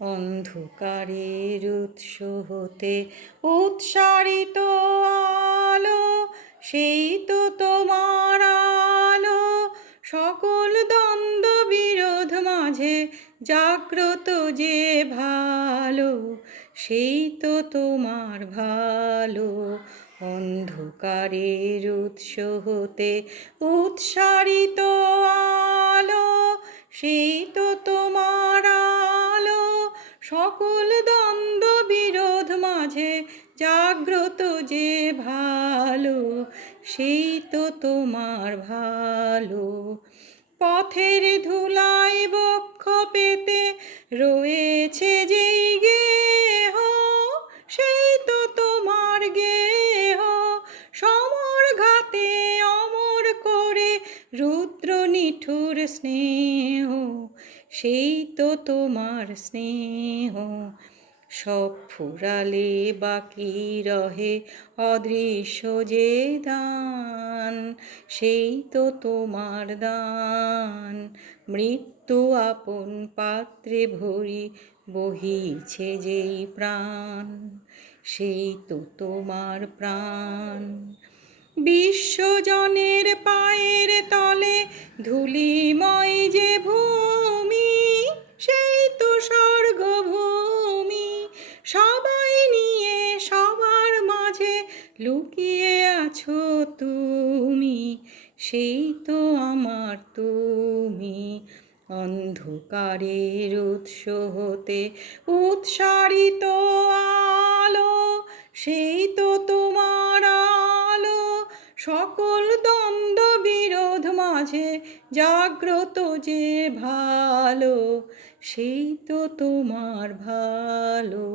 অন্ধকারের উৎস হতে উৎসারিত আলো, সেই তো তোমার আলো। সকল দ্বন্দ্ব বিরোধ মাঝে জাগ্রত যে ভালো, সেই তো তোমার ভালো। অন্ধকারের উৎস হতে উৎসারিত আলো, সেই তো তোমার আলো। সকল দ্বন্দ্ব বিরোধ মাঝে জাগ্রত যে ভালো, সেই তো তোমার ভালো। পথের ধুলায় বক্ষ পেতে রয়েছে যেই গেহ, সেই তো তোমার গেহ। সমর ঘাতে অমর করে রুদ্র নিঠুর স্নেহ, সেই তো তোমার স্নেহ। সব ফুরালে বাকি রহে অদৃশ্য যে দান, সেই তো তোমার দান। মৃত্যু আপন পাত্রে ভরি বহিছে যেই প্রাণ, সেই তো তোমার প্রাণ। বিশ্বজনের পায়ের তলে ধূলিময় যে ভূমি, সেই তো স্বর্গভূমি। সবাই নিয়ে সবার মাঝে লুকিয়ে আছো তুমি, সেই তো আমার তুমি। অন্ধকারের উৎস হতে উৎসারিত আলো, সেই তো তোমার আলো। সকল দ্বন্দ্ব বিরোধ মাঝে জাগ্রত যে ভালো, সেই তো তোমার ভালো।